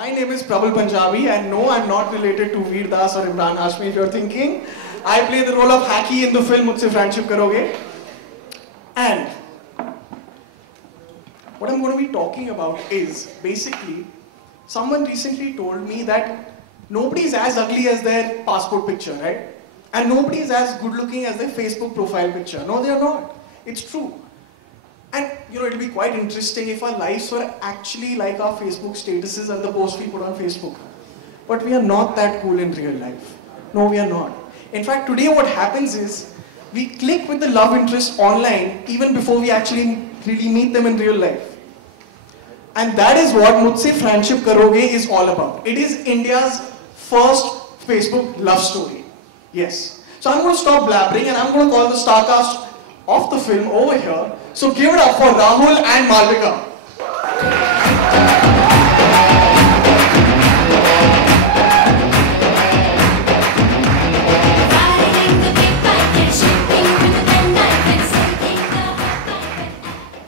My name is Prabal Punjabi, and no, I'm not related to Veer Das or Imran Hashmi if you're thinking. I play the role of Hacky in the film Mujhse Friendship Karoge. And what I'm going to be talking about is basically someone recently told me that nobody is as ugly as their passport picture, right? And nobody is as good looking as their Facebook profile picture. No, they are not. It's true. And it'll be quite interesting if our lives were actually like our Facebook statuses and the posts we put on Facebook. But we are not that cool in real life. No, we are not. In fact, today what happens is we click with the love interest online even before we actually really meet them in real life. And that is what Mujhse Friendship Karoge is all about. It is India's first Facebook love story. Yes. So I'm going to stop blabbering and I'm going to call the star cast of the film over here. So give it up for Rahul and Malvika.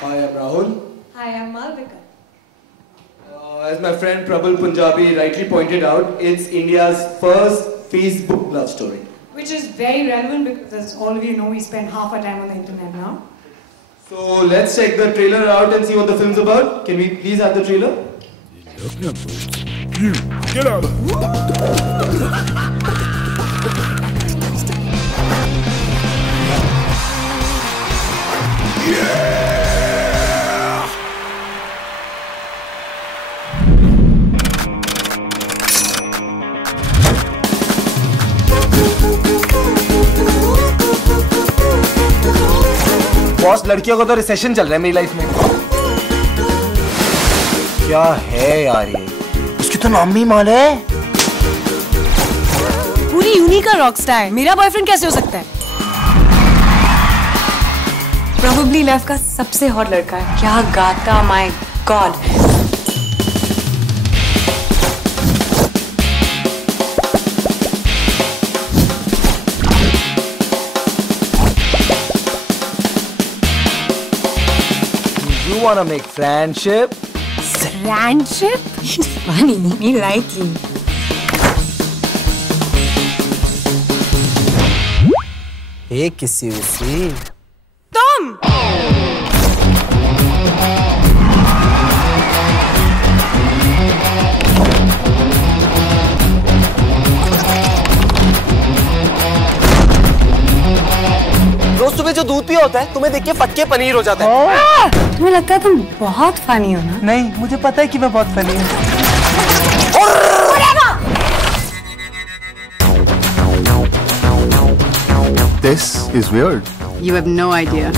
Hi, I'm Rahul. Hi, I'm Malvika. As my friend Prabal Punjabi rightly pointed out, it's India's first Facebook love story. Which is very relevant because, as all of you know, we spend half our time on the internet now. So let's check the trailer out and see what the film's about. Can we please have the trailer? You, get out! Boss, लड़कियों का तो recession चल रहा है मेरी life में। क्या है यार ये? उसकी तो नाम भी माल है। पूरी यूनी का रॉकस्टार है। मेरा बॉयफ्रेंड कैसे हो सकता है? प्रोबेबली लाइफ का सबसे हॉट लड़का है। क्या गाता, my God. You wanna make friendship? Friendship? He's funny. Me like him. Hey, kissy wissy. Tom! रोज सुबह जो दूध पिया होता है, तुम्हें देख के फटके पनीर हो जाता है। तुम्हें लगता है तुम बहुत फनी हो ना? नहीं, मुझे पता है कि मैं बहुत फनी हूँ। This is weird. You have no idea.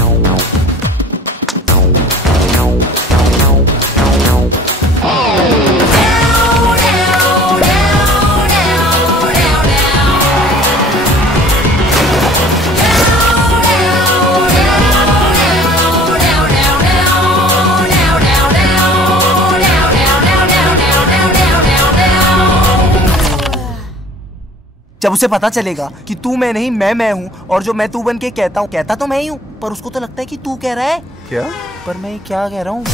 जब उसे पता चलेगा कि तू मैं नहीं मैं हूँ और जो मैं तू बन के कहता हूँ, कहता तो मैं ही हूँ, पर उसको तो लगता है कि तू कह रहा है। क्या? पर मैं क्या कह रहा हूँ?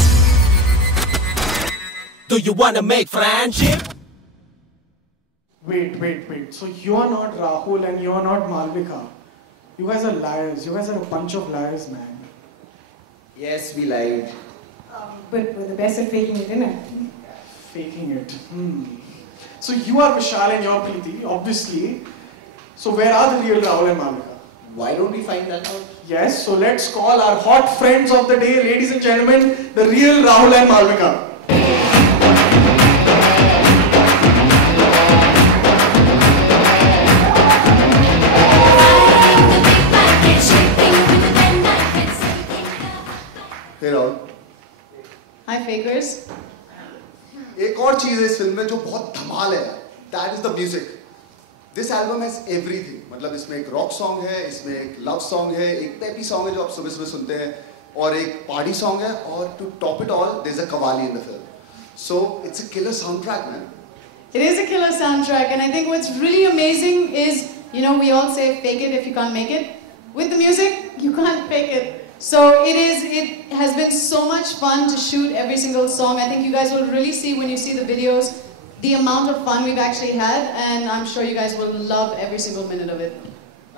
Do you wanna make friendship? Wait. So you are not Rahul and you are not Malvika. You guys are liars. You guys are a bunch of liars, man. Yes, we lied. But we're the best at faking it, innit? Faking it. So you are Vishal and you are Preeti, obviously. So where are the real Rahul and Malvika? Why don't we find that out? Yes, so let's call our hot friends of the day, ladies and gentlemen, the real Rahul and Malvika. Hey Rahul. Hi, fakers. एक और चीज है इस film में जो बहुत धमाल है, that is the music. This album has everything. मतलब इसमें एक रॉक सॉन्ग है, इसमें एक लव सॉन्ग है, एक पेपी सॉन्ग है जो आप सुबह सुबह सुनते हैं, और एक पार्टी सॉन्ग है, और to top it all, there's a qawwali in the film. So it's a killer soundtrack, man. It is a killer soundtrack, and I think what's really amazing is, we all say fake it if you can't make it. With the music, you can't fake it. So it has been so much fun to shoot every single song. I think you guys will really see when you see the videos the amount of fun we've actually had, and I'm sure you guys will love every single minute of it.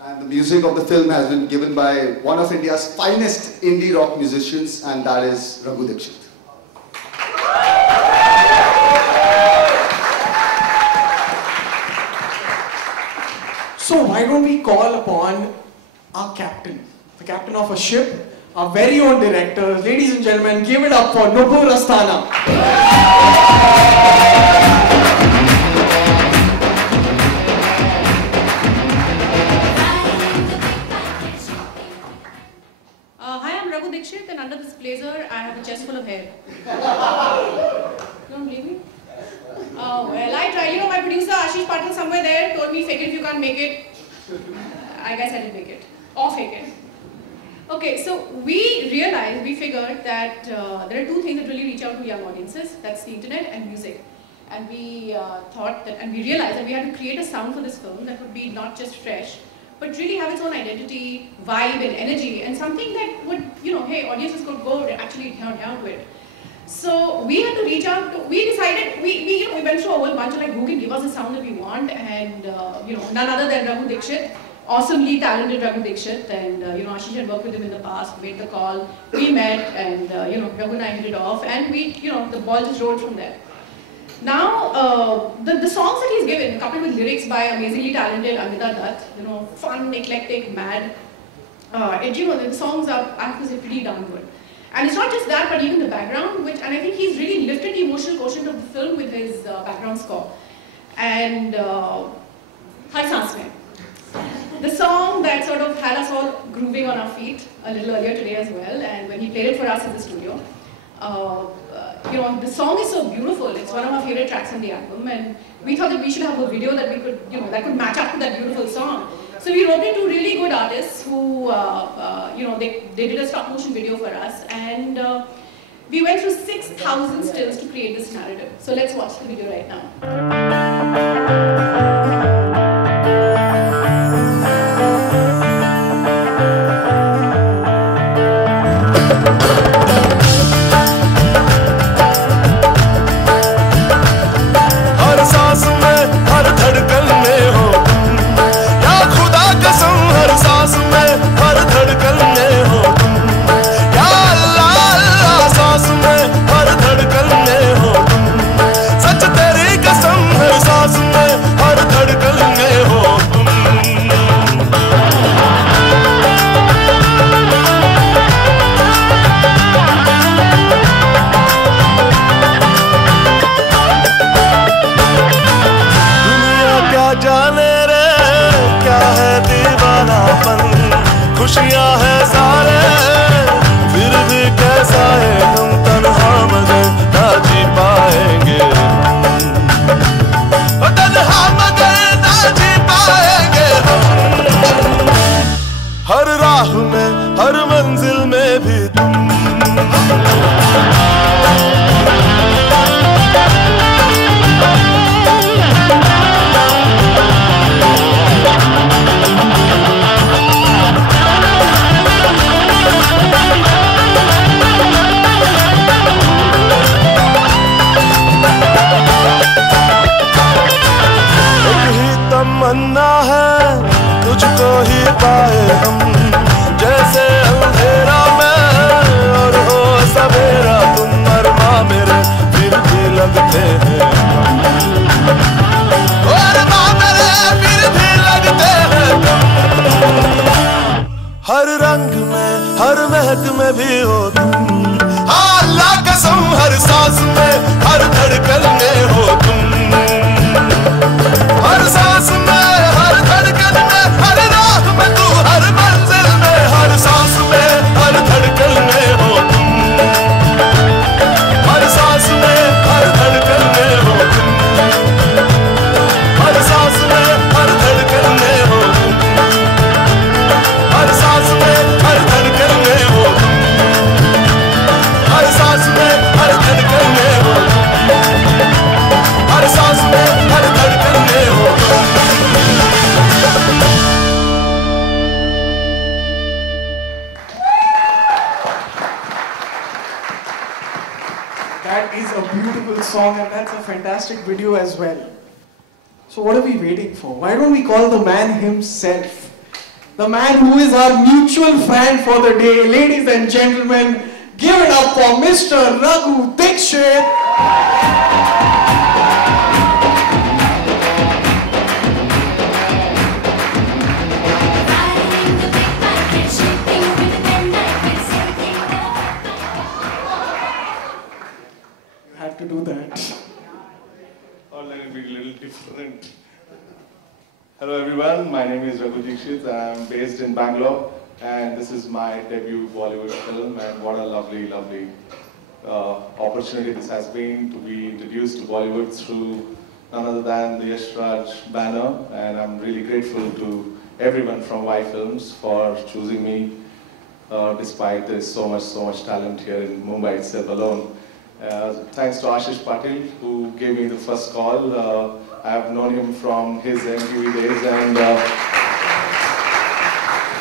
And the music of the film has been given by one of India's finest indie rock musicians, and that is Raghu Dixit. So why don't we call upon our captain, the captain of a ship, our very own director. Ladies and gentlemen, give it up for Nupur Astana. Hi, I'm Raghu Dixit, and under this blazer, I have a chest full of hair. You don't believe me? Oh, well, I tried. You know, my producer, Ashish Patil, somewhere there, told me, fake it if you can't make it. I guess I didn't make it. Or fake it. Okay, so we figured that there are two things that really reach out to young audiences. That's the internet and music. And we thought that, and we realized that we had to create a sound for this film that would be not just fresh, but really have its own identity, vibe, and energy, and something that would, you know, hey, audiences could go actually down to it. So we had to reach out to, we decided, we went through a whole bunch of like, who can give us the sound that we want, and you know, none other than Raghu Dixit, awesomely talented Raghu Dixit, and you know, Ashish had worked with him in the past, made the call, we met, and you know, Raghu and I hit it off, and we, you know, the ball just rolled from there. Now, the songs that he's given, coupled with lyrics by amazingly talented Amita Dutt, you know, fun, eclectic, mad, you know, the songs are, I have to say, pretty darn good. And it's not just that, but even the background, and I think he's really lifted the emotional quotient of the film with his background score. And Har Saans Mein, the song that sort of had us all grooving on our feet a little earlier today as well, and when he played it for us in the studio, you know, the song is so beautiful. It's one of our favorite tracks on the album, and we thought that we should have a video that we could, you know, that could match up to that beautiful song. So we wrote it to really good artists who, you know, they did a stop motion video for us, and we went through 6,000 stills to create this narrative. So let's watch the video right now. खुशियाँ हैं सारे, फिर भी कैसा है हम तन्हा मगर ना जी पाएंगे, तन्हा मगर ना जी पाएंगे हम। हर राह में, हर मंजिल में भी तुम, तमन्ना है तुझको ही पाए हम, जैसे अंधेरा में और हो सवेरा, तुम अरमा मेरे फिर भी लगते हैं, अरमा मेरे फिर भी लगते हैं। हर रंग में, हर महक में भी हो तुम, अल्लाह कसम हर सांस में, हर धड़कन में हो तुम, हर सांस में, हर धड़कन में, हर राह में तू, हर मंजिल में, हर सांस में, हर धड़कन में हो तुम, हर सांस में, हर धड़कन में हो तुम, हर सांस में, हर धड़कन में हो तुम, हर सांस में, हर धड़कन में हो तुम। that's a fantastic video as well. So what are we waiting for? Why don't we call the man himself? The man who is our mutual friend for the day. Ladies and gentlemen, give it up for Mr. Raghu Dixit. To do that. Or let it be a little different. Hello everyone, my name is Raghu Dixit. I'm based in Bangalore and this is my debut Bollywood film, and what a lovely, lovely opportunity this has been to be introduced to Bollywood through none other than the Yash Raj banner, and I'm really grateful to everyone from Y Films for choosing me despite there's so much talent here in Mumbai itself alone. Thanks to Ashish Patil who gave me the first call. I have known him from his MTV days, and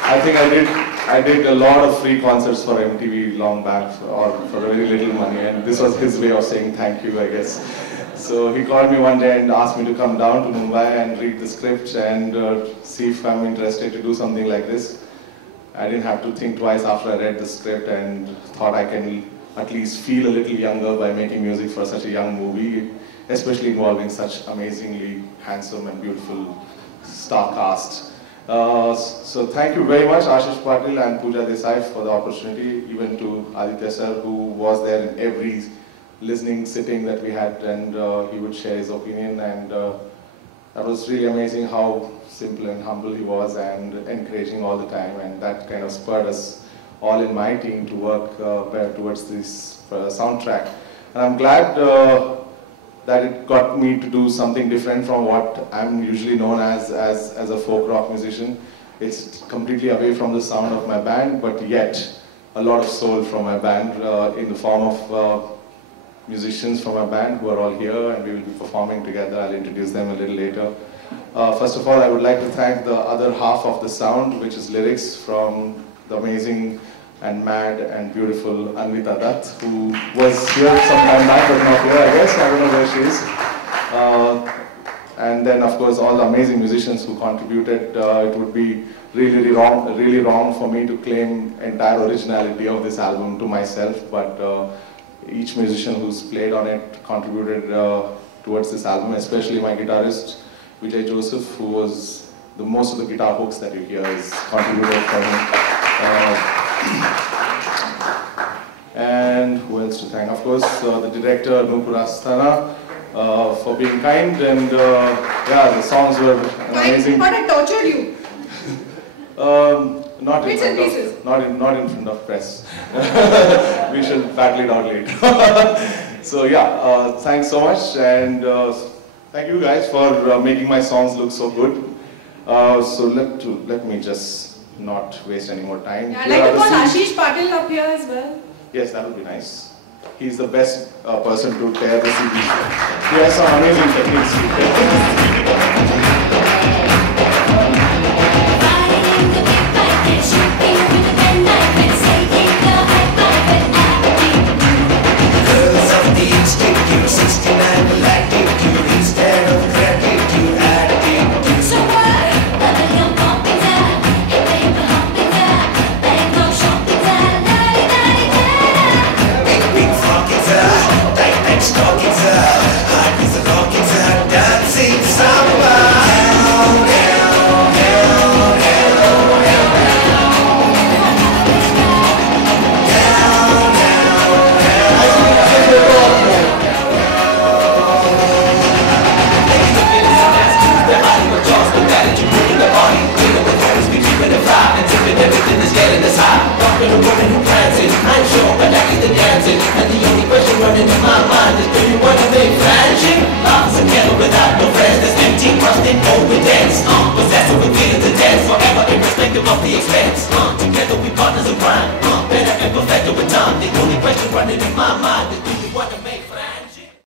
I think I did a lot of free concerts for MTV long back for very little money, and this was his way of saying thank you, I guess. So he called me one day and asked me to come down to Mumbai and read the script and see if I'm interested to do something like this. I didn't have to think twice after I read the script and thought I can at least feel a little younger by making music for such a young movie, especially involving such amazingly handsome and beautiful star cast. So thank you very much Ashish Patil and Pooja Desai for the opportunity, even to Aditya sir who was there in every listening sitting that we had, and he would share his opinion, and that was really amazing how simple and humble he was and encouraging all the time, and that kind of spurred us all in my team to work towards this soundtrack. And I'm glad that it got me to do something different from what I'm usually known as a folk rock musician. It's completely away from the sound of my band, but yet a lot of soul from my band in the form of musicians from my band who are all here, and we will be performing together. I'll introduce them a little later. First of all, I would like to thank the other half of the sound, which is lyrics from the amazing and mad and beautiful Anvita Dutt, who was here some time back but not here, I guess. I don't know where she is. And then, of course, all the amazing musicians who contributed. It would be really wrong for me to claim entire originality of this album to myself, but each musician who's played on it contributed towards this album, especially my guitarist, Vijay Joseph, who was most of the guitar hooks that you hear is contributed from him. And who else to thank? Of course, the director, Nupur Asthana, for being kind, and yeah, the songs were amazing. But it tortured you? Not in front of press. We shall battle it out later. So yeah, thanks so much, and thank you guys for making my songs look so good. So let me just not waste any more time. Yeah, I'd like to call Ashish Patil up here as well. Yes, that would be nice. He's the best person to tear the CD. He has some amazing techniques to tear the Girls of the Institute 69 will active you instead of gratitude attitude. So what? Stockings up, high piece of rockets up, dancing samba. Everything is getting this high. Talking to a woman who plans it. I'm sure, but that is the dancing. And the only question running in my mind is, do you want to make friendship? Lots together without no friends. This empty, rusted, open dance. Possessive with feelings to dance forever, irrespective of the expense. Together we partners in crime. Better and perfected with time. The only question running in